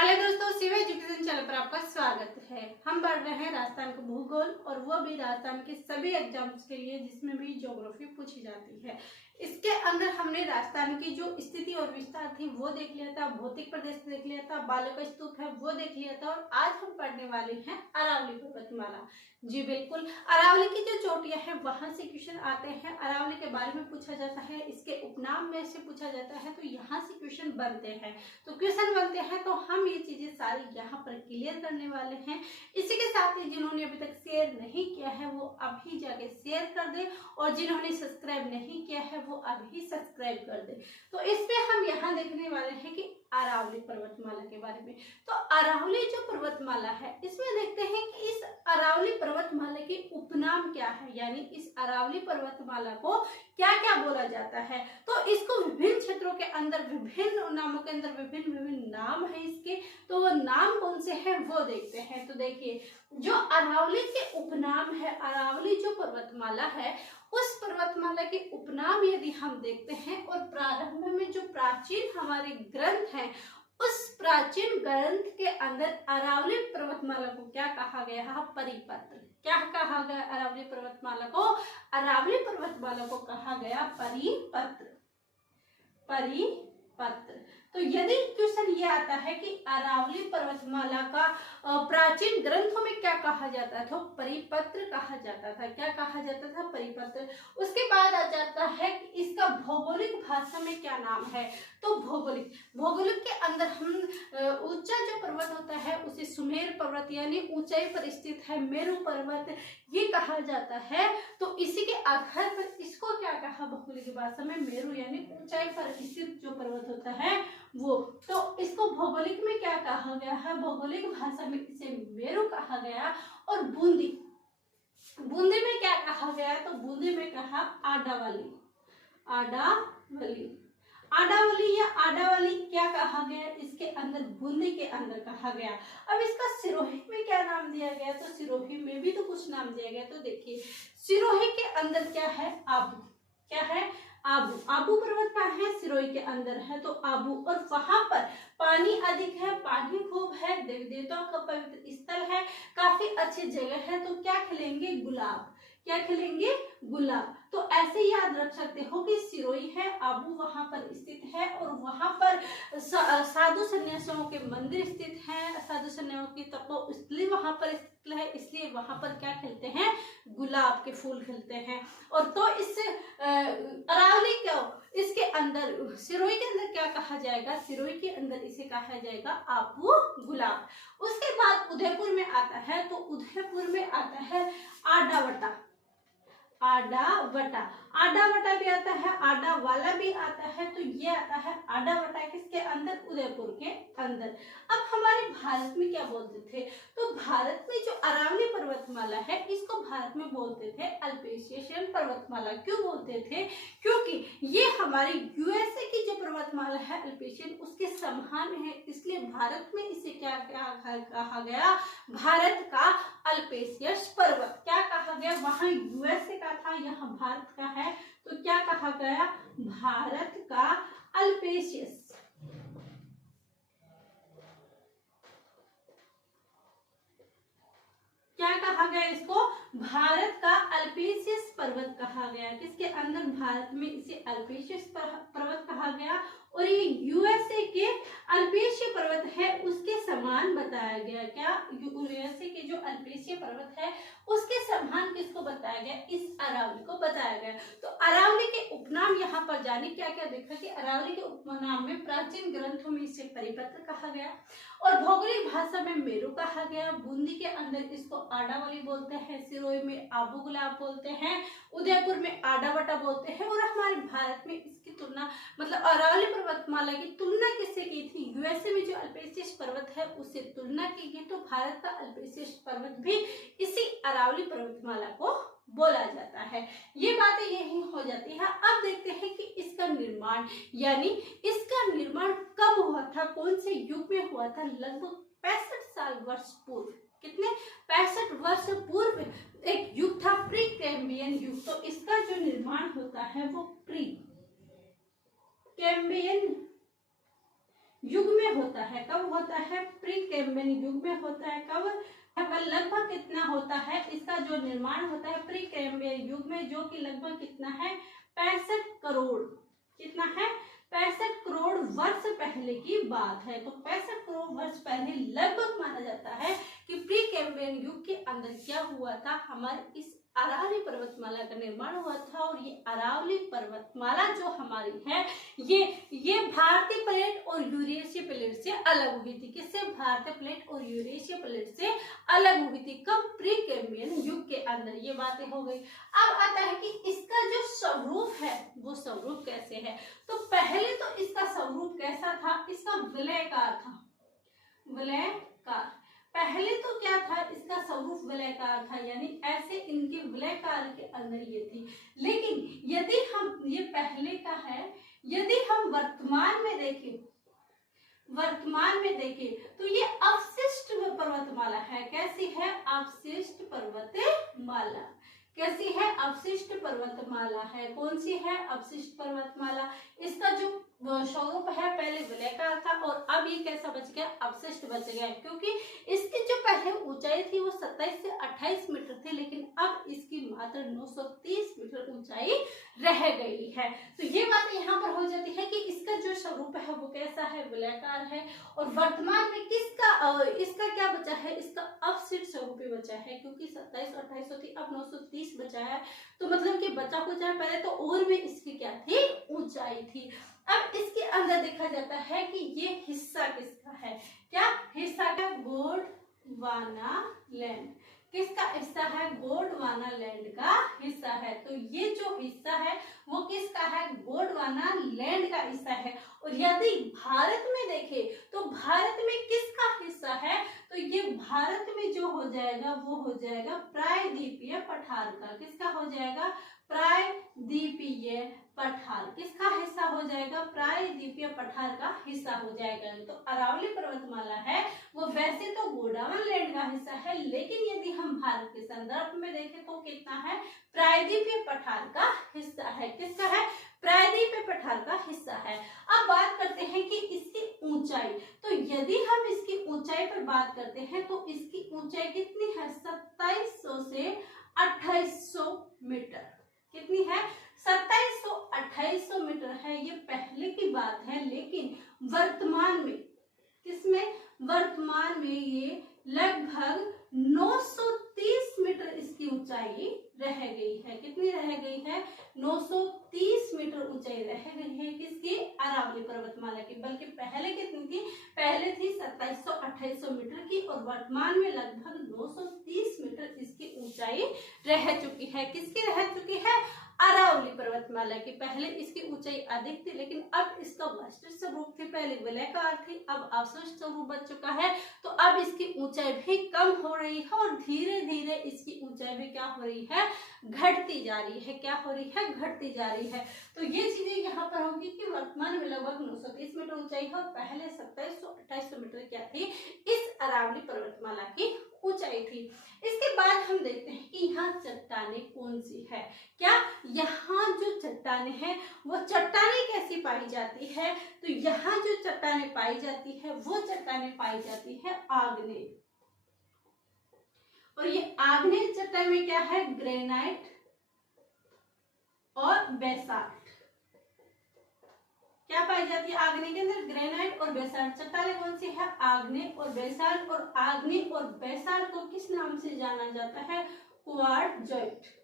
Hello दोस्तों, Shiv education channel पर आपका स्वागत है। हम पढ़ रहे हैं राजस्थान का भूगोल और वो भी राजस्थान के सभी एग्जाम्स के लिए जिसमें भी ज्योग्राफी पूछी जाती है। इसके अंदर हमने राजस्थान की जो स्थिति और विस्तार थी वो देख लिया था, भौतिक प्रदेश देख लिया था, बालों का स्तूप है वो देख लिया था और आज हम पढ़ने वाले हैं अरावली पर्वतमाला। जी बिल्कुल, अरावली की जो चोटियां हैं वहां से क्वेश्चन आते हैं। अरावली के बारे में पूछा जाता है, इसके उपनाम में से पूछा जाता है, तो यहाँ से क्वेश्चन बनते हैं। तो क्वेश्चन बनते हैं तो हम ये चीजें सारी यहाँ पर क्लियर करने वाले हैं। इसी के साथ ही जिन्होंने अभी तक शेयर नहीं किया है वो अभी जाके शेयर कर दे और जिन्होंने सब्सक्राइब नहीं किया है वो अभी सब्सक्राइब कर दे। तो इसमें हम यहाँ देखने वाले हैं कि अरावली पर्वतमाला के बारे में। तो अरावली जो पर्वतमाला है इसमें देखते हैं कि इस अरावली पर्वतमाला के उपनाम क्या है, यानी इस अरावली पर्वतमाला को क्या क्या बोला जाता है। तो इसको विभिन्न क्षेत्रों के अंदर विभिन्न नामों के अंदर विभिन्न नाम है इसके, तो वो नाम कौन से हैं वो देखते हैं। तो देखिए, जो अरावली के उपनाम है, अरावली जो पर्वतमाला है उस पर्वतमाला के उपनाम यदि हम देखते हैं और प्रारंभ में जो प्राचीन हमारे ग्रंथ हैं उस प्राचीन ग्रंथ के अंदर अरावली पर्वतमाला को क्या कहा गया है? परिपत्र। क्या कहा गया अरावली पर्वतमाला को? अरावली पर्वतमाला को कहा गया परिपत्र। परिपत्र। तो यदि क्वेश्चन ये आता है कि अरावली पर्वतमाला का प्राचीन ग्रंथों में क्या कहा जाता था? परिपत्र कहा जाता था। क्या कहा जाता था? परिपत्र। उसके बाद आ जाता है कि इसका भौगोलिक भाषा में क्या नाम है? तो भौगोलिक के अंदर हम ऊंचा जो पर्वत होता है उसे सुमेर पर्वत यानी ऊंचाई पर स्थित है, मेरु पर्वत ये कहा जाता है। तो इसी के आधार पर इसको क्या कहा भौगोलिक भाषा में? मेरु यानी ऊंचाई पर स्थित जो पर्वत होता है वो। तो इसको भौगोलिक में क्या कहा गया है? भौगोलिक भाषा में इसे मेरु कहा गया। और बूंदी में क्या कहा गया? तो बूंदी में कहा आडावली। आडावली या आडावली क्या कहा गया? इसके अंदर बूंदी के अंदर कहा गया। अब इसका सिरोही में क्या नाम दिया गया? तो सिरोही में भी तो कुछ नाम दिया गया। तो देखिए, सिरोही के अंदर क्या है? आबू। क्या है? आबू पर्वत का है, सिरोही के अंदर है तो आबू। और वहां पर पानी अधिक है, पानी खूब है, देवी देवताओं का पवित्र स्थल है, काफी अच्छी जगह है। तो क्या खिलेंगे? गुलाब। क्या खिलेंगे? गुलाब। तो ऐसे याद रख सकते हो कि सिरोही है, आबू वहां पर स्थित है और वहां पर साधु सन्यासियों के मंदिर स्थित हैं, साधु सन्यासियों की तपोस्थली वहां पर स्थित है, इसलिए वहां पर क्या खिलते हैं? गुलाब के फूल खिलते हैं। और तो इस अरावली को इसके अंदर सिरोही के अंदर क्या कहा जाएगा? सिरोही के अंदर इसे कहा जाएगा आबू गुलाब। उसके बाद उदयपुर में आता है, तो उदयपुर में आता है आडावटा। आडावटा भी आता है, आडा वाला भी आता है। तो ये आता है आडावटा किसके अंदर? उदयपुर के अंदर। अब हमारे भारत में क्या बोलते थे? तो भारत में जो अरावली पर्वतमाला है इसको भारत में बोलते थे अल्पेशियन पर्वतमाला। क्यों बोलते थे? क्योंकि ये हमारी यूएसए की जो पर्वतमाला है अल्पेशियन उसके समान है, इसलिए भारत में इसे क्या कहा गया? भारत का अल्पेशियस पर्वत। क्या कहा गया? वहां यूएसए का था, यहाँ भारत का है, तो क्या कहा गया? भारत का अल्पेशियस। क्या कहा गया इसको? भारत का अल्पेशियस पर्वत कहा गया। किसके अंदर? भारत में इसे अल्पेशियस पर्वत कहा गया। और ये यूएसए के अल्पेशिय पर्वत है उसके समान बताया गया। क्या? यूएसए के जो अल्पेशिय पर्वत है उसके समान किसको बताया गया? इस अरावली को बताया गया। तो अरावली के उपनाम यहाँ पर जाने क्या क्या देखा कि अरावली के उपनाम में प्राचीन ग्रंथों में इसे परिपत्र कहा गया और भौगोलिक भाषा में मेरु कहा गया। बूंदी के अंदर इसको आडावली बोलते हैं, सिरोही में आबू गुलाब बोलते हैं, उदयपुर में आडावटा बोलते हैं। और हमारे भारत में इसकी तुलना मतलब अरावली पर्वतमाला की तुलना किससे की थी? यूएसए में जो अल्पेशियस पर्वत है उससे तुलना की गई। तो भारत का अल्पेशियस पर्वत भी इसी अरावली पर्वतमाला को बोला जाता है। ये बातें यही हो जाती है। अब देखते हैं कि इसका निर्माण यानी इसका निर्माण कब हुआ था, कौन से युग में हुआ था? लगभग 65 वर्ष पूर्व। कितने? 65 वर्ष पूर्व एक युग था प्री कैम्ब्रियन युग। तो इसका जो निर्माण होता है वो प्री कैम्ब्रियन युग में होता है। कब होता है? कैम्ब्रियन युग में होता है। कब? लगभग कितना होता है इसका जो निर्माण होता है प्री कैम्ब्रियन युग में, जो कि लगभग कितना है 65 करोड़, कितना है 65 करोड़ वर्ष पहले की बात है। तो 65 करोड़ वर्ष पहले लगभग माना जाता है कि प्री कैम्ब्रियन युग के अंदर क्या हुआ था, हमारे इस अरावली पर्वतमाला का निर्माण हुआ था। और ये अरावली पर्वतमाला जो हमारी है ये भारतीय प्लेट और यूरेशिया प्लेट से अलग हुई थी। किससे? भारतीय प्लेट और यूरेशिया प्लेट से अलग हुई थी। कब? प्री कैम्ब्रियन युग के अंदर। ये बातें हो गई। अब आता है कि इसका जो स्वरूप है वो स्वरूप कैसे है। तो पहले तो इसका स्वरूप कैसा था, इसका वलयाकार था, वलयाकार। पहले तो क्या था, इसका स्वरूप वलयाकार था, यानी ऐसे इनके वलयाकार के अंदर ये थी। लेकिन यदि हम, ये पहले का है, यदि हम वर्तमान में देखें तो ये अवशिष्ट पर्वतमाला है। कैसी है? अवशिष्ट पर्वतमाला। कैसी है? अवशिष्ट पर्वतमाला है। कौन सी है? अवशिष्ट पर्वतमाला। इसका जो स्वरूप है पहले वलयाकार था और अब ये कैसा बच गया? अवशिष्ट बच गया, क्योंकि इसकी जो पहले ऊंचाई थी वो 27 से 28 मीटर थी, लेकिन अब इसकी मात्र 930 मीटर ऊंचाई रह गई है। तो ये बात यहाँ पर हो जाती है कि इसका जो स्वरूप है वो कैसा है? वलयाकार है। और वर्तमान में इसका क्या बचा है? इसका अवशिष्ट स्वरूप बचा है, क्योंकि 27 और 28 थी, अब 930 बचा है। तो मतलब कि बचा कुछ है, पहले तो और में इसकी क्या थी? ऊंचाई थी। अब इसके अंदर देखा जाता है कि ये हिस्सा किसका है? क्या हिस्सा का? गोंडवाना लैंड। किसका हिस्सा है? गोंडवाना लैंड का हिस्सा है। तो ये जो हिस्सा है वो किसका है? गोंडवाना लैंड का हिस्सा है। और यदि भारत में देखें तो भारत में किसका हिस्सा है? तो ये भारत में जो हो जाएगा वो हो जाएगा प्रायद्वीपीय पठार का। किसका हो जाएगा? प्रायद्वीपीय पठार। किसका हिस्सा हो जाएगा? प्रायद्वीपीय पठार का हिस्सा हो जाएगा। तो अरावली पर्वतमाला है वो वैसे तो गोंडवाना लैंड का हिस्सा है, लेकिन यदि हम भारत के संदर्भ में देखें तो कितना है? प्रायद्वीपीय पठार का हिस्सा है। किसका है? प्रायद्वीपीय पठार का हिस्सा है। अब बात करते हैं कि इसकी ऊंचाई। तो यदि हम इसकी ऊंचाई पर बात करते हैं तो इसकी ऊंचाई कितनी है? 2700 से 2800 मीटर। कितनी है? 2700 2800 मीटर है। ये पहले की बात है, लेकिन वर्तमान में किसमें? वर्तमान में ये लगभग 930 मीटर इसकी ऊंचाई रह गई है। कितनी रह गई है? 930 मीटर ऊंचाई रह गई है। किसकी? अरावली पर्वतमाला की। बल्कि पहले कितनी थी? पहले थी 2700 2800 मीटर की, और वर्तमान में लगभग 930 मीटर इसकी ऊंचाई रह चुकी है। किसकी रह चुकी है? अरावली पर्वतमाला की। पहले इसकी ऊंचाई अधिक थी, लेकिन अब इसका वास्तविक स्वरूप थी, पहले वलयाकार थी, अब अवशिष्ट स्वरूप बच चुका है। तो अब इसकी ऊंचाई भी कम हो रही है और धीरे धीरे इसकी ऊंचाई भी क्या हो रही है? घटती जा रही है। क्या हो रही है? घटती जा रही है। तो ये चीजें यहाँ पर होगी कि वर्तमान में लगभग 930 मीटर ऊंचाई है और पहले 2700 2800 मीटर क्या थी? इस अरावली पर्वतमाला की ऊंचाई थी। इसके बाद हम देखते हैं कि यहाँ चट्टानें कौन सी है। क्या यहाँ जो चट्टानें हैं वो चट्टानें कैसी पाई जाती है? तो यहाँ जो चट्टानें पाई जाती है वो चट्टानें पाई जाती है आग्नेय। और ये आग्नेय चट्टान में क्या है? ग्रेनाइट और बेसाल्ट। क्या पाई जाती है आग्नेय के अंदर? ग्रेनाइट और बेसाल्ट। चट्टानें कौन सी है? आग्नेय और बेसाल्ट। और आग्नेय और बेसाल्ट को किस नाम से जाना जाता है? क्वार्टज़ाइट।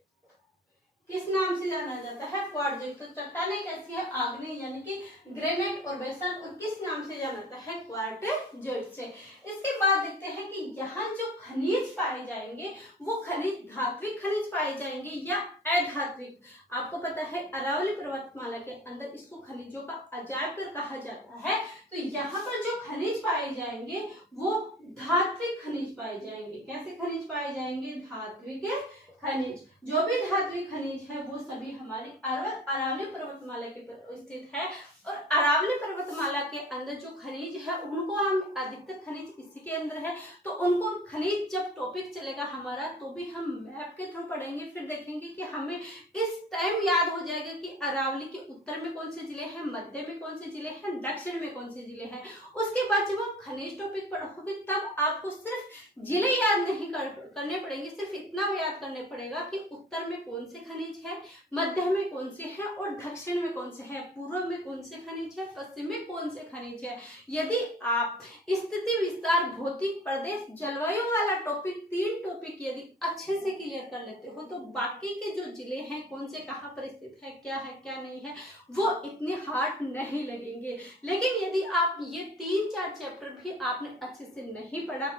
किस नाम से जाना जाता है? क्वार्टज़ाइट। तो चट्टानें कैसी है? आग्नेय यानी कि ग्रेनाइट और बेसाल्ट, और किस नाम से जाना जाता है? क्वार्टज़ाइट से। इसके बाद देखते हैं कि यहाँ जो खनिज पाए जाएंगे वो खनिज धात्विक खनिज पाए जाएंगे या अधात्विक। आपको पता है अरावली पर्वतमाला के अंदर इसको खनिजों का अजायब कहा जाता है। तो यहाँ पर जो खनिज पाए जाएंगे वो धात्विक खनिज पाए जाएंगे। कैसे खनिज पाए जाएंगे? धात्विक खनिज। जो भी धात्विक खनिज है वो सभी हमारी अरावली पर्वतमाला के स्थित है। और अरावली पर्वतमाला के अंदर जो खनिज है उनको हम अधिकतर खनिज इसी के अंदर है। तो उनको खनिज जब टॉपिक चलेगा हमारा तो भी हम मैप के थ्रू पढ़ेंगे, फिर देखेंगे कि हमें इस टाइम याद हो जाएगा कि अरावली के उत्तर में कौन से जिले हैं, मध्य में कौन से जिले हैं, दक्षिण में कौन से जिले हैं। उसके बाद जब हम खनिज टॉपिक पढ़ोगे तब आपको सिर्फ जिले याद नहीं करने पड़ेंगे, सिर्फ इतना भी याद करने पड़ेगा कि उत्तर में कौन से खनिज है, मध्य में कौन से हैं और दक्षिण में कौन से हैं, पूर्व में कौन से खनिज है, पश्चिम में कौन से खनिज है। यदि आप स्थिति विस्तार, भौतिक, प्रदेश, जलवायु वाला टॉपिक, 3 टॉपिक यदि अच्छे से क्लियर कर लेते हो तो बाकी के जो जिले हैं कौन से कहाँ पर स्थित है क्या नहीं है, वो इतने हार्ड नहीं लगेंगे। लेकिन यदि आप ये 3-4 चैप्टर भी आपने अच्छे से नहीं पढ़ा,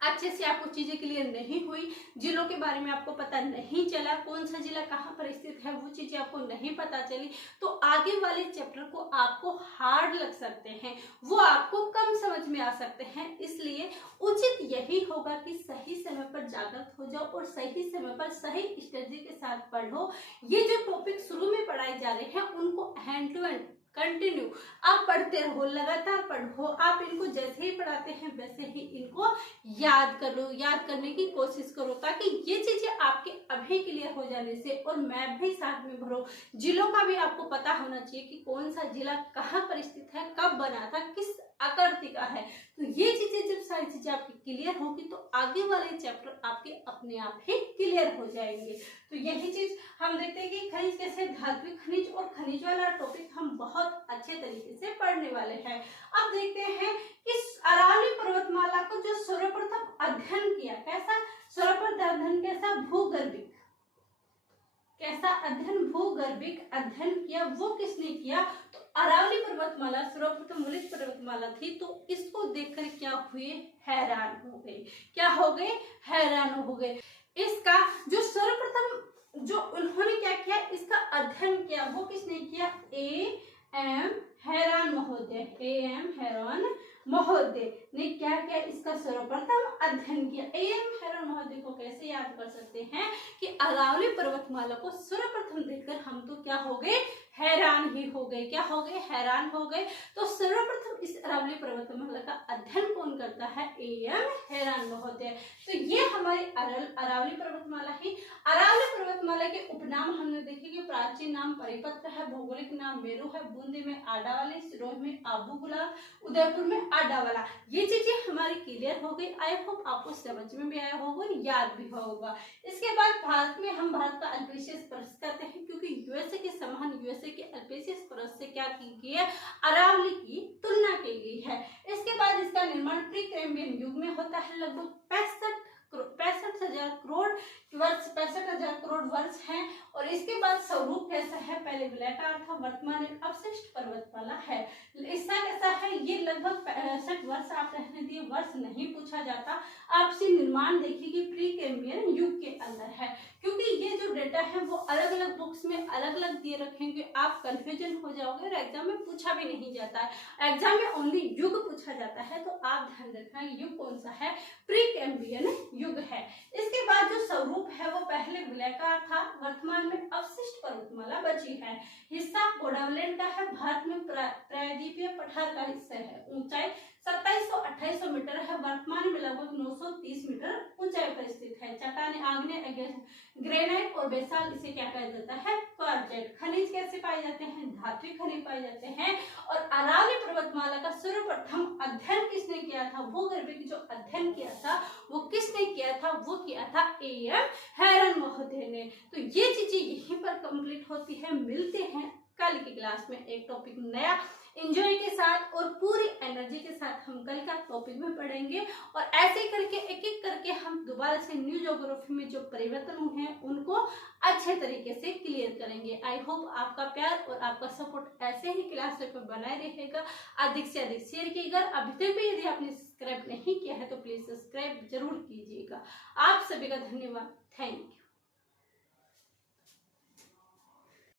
अच्छे से आपको चीजें क्लियर नहीं हुई, जिलों के बारे में आपको पता नहीं चला, कौन सा जिला कहाँ पर स्थित है वो चीजें आपको नहीं पता चली, तो आगे वाले चैप्टर को आपको हार्ड लग सकते हैं, वो आपको कम समझ में आ सकते हैं। इसलिए उचित यही होगा कि सही समय पर जागृत हो जाओ और सही समय पर सही स्ट्रेटजी के साथ पढ़ो। ये जो टॉपिक शुरू में पढ़ाए जा रहे हैं उनको हैंड टू हैंड कंटिन्यू आप पढ़ते रहो, लगातार पढ़ो। आप इनको जैसे ही पढ़ाते हैं वैसे ही इनको याद करो, याद करने की कोशिश करो, ताकि ये चीजें आपके अभी क्लियर हो जाने से, और मैप भी साथ में भरो, जिलों का भी आपको पता होना चाहिए कि कौन सा जिला कहाँ पर स्थित है, कब बना था, किस आकृति का है। तो ये चीजें जब सारी चीजें आपकी क्लियर होगी तो आगे वाले चैप्टर आपके अपने आप ही क्लियर हो जाएंगे। तो यही चीज हम देखते हैं कि खनिज कैसे, धात्विक खनिज और खनिज वाला टॉपिक हम बहुत अच्छे तरीके से पढ़ने वाले हैं। अब देखते हैं कि अरावली पर्वतमाला को जो सर्वप्रथम अध्ययन किया, कैसा सर्वप्रथम अध्ययन, कैसा भूगर्भिक, कैसा अध्ययन, भूगर्भिक अध्ययन किया, वो किसने किया, तो अरावली पर्वतमाला सर्वप्रथम मूलित पर्वतमाला थी। तो इसको देखकर क्या हुए, हैरान हो गए। क्या हो गए, हैरान हो गए। इसका जो सर्वप्रथम जो उन्होंने क्या किया, इसका अध्ययन किया, वो किसने किया, A.M. हैरान महोदय, A.M. हैरान महोदय ने क्या किया, इसका सर्वप्रथम अध्ययन किया। A.M. हैरान महोदय को कैसे याद कर सकते हैं कि अरावली पर्वतमाला को सर्वप्रथम देखकर हम तो क्या हो गए, हैरान ही हो गए। क्या हो गए, हैरान हो गए। तो सर्वप्रथम इस अरावली पर्वतमाला का अध्ययन कौन करता है, A.M. हैरान महोदय। तो ये हमारी अरावली पर्वतमाला ही। अरावली पर्वतमाला के उपनाम हमने देखे कि प्राचीन नाम परिपत्र है, भौगोलिक नाम मेरू है, बूंदी में आडावाली, सिरोही में आबू गुलाब, उदयपुर में आडावाला। ये चीजें हमारी क्लियर हो गई। आई होप आपको समझ में भी आया होगा, याद भी होगा। इसके बाद भारत में हम भारत का अल्पेशियस परत करते हैं, क्योंकि यूएसए के समान यूएसए के अल्पेशियस परत से क्या की है, अरावली की तुलना की गई है। इसके बाद इसका निर्माण प्री कैम्ब्रियन युग में होता है, लगभग 65,000 करोड़ वर्ष, 65,000 करोड़ वर्ष हैं। और इसके बाद स्वरूप कैसा है, पहले गोलाकार था, वर्तमान में अवशिष्ट पर्वतमाला है। इसका कैसा है, ये लगभग 65 वर्ष आप रहने दिए, वर्ष नहीं पूछा जाता, आपसे निर्माण देखिए कि प्री कैम्ब्रियन युग के अंदर है। क्योंकि ये जो डेटा है वो अलग अलग बुक्स में अलग अलग दिए रखेंगे, आप कंफ्यूजन हो जाओगे और एग्जाम में पूछा भी नहीं जाता है। एग्जाम में ओनली युग पूछा जाता है, तो आप ध्यान रखना युग कौन सा है, प्री कैम्ब्रियन युग है। इसके बाद जो स्वरूप है वो पहले गोलाकार था, वर्तमान में अवशिष्ट पर्वतमाला बची है। हिस्सा कोडावलैंड का है, भारत में प्रायद्वीपीय पठार का हिस्सा है। ऊंचाई 2700-2800 मीटर है, वर्तमान में लगभग 930 मीटर ऊंचाई पर स्थित है। चट्टाने, आग्नेय, ग्रेनाइट और बेसाल्ट इसे क्या कहा जाता है, क्वार्टज। खनिज कैसे पाए जाते हैं, धात्विक खनिज पाए जाते हैं। और अरावली पर्वतमाला का सर्वप्रथम अध्ययन किसने किया था, भूगर्भिक जो अध्ययन किया था वो किसने किया था, वो किया था A.M. हैरान महोदय ने। तो ये चीजें यहीं पर कंप्लीट होती है। मिलते हैं कल की क्लास में एक टॉपिक नया एंजॉय के साथ और पूरी एनर्जी के साथ हम कल का टॉपिक में पढ़ेंगे। और ऐसे करके एक एक करके हम दोबारा से न्यू ज्योग्राफी में जो परिवर्तन हुए हैं उनको अच्छे तरीके से क्लियर करेंगे। आई होप आपका प्यार और आपका सपोर्ट ऐसे ही क्लास पर बनाए रहेगा। अधिक से अधिक शेयर कीजिएगा। अभी तक भी यदि आपने सब्सक्राइब नहीं किया है तो प्लीज सब्सक्राइब जरूर कीजिएगा। आप सभी का धन्यवाद। Thank you.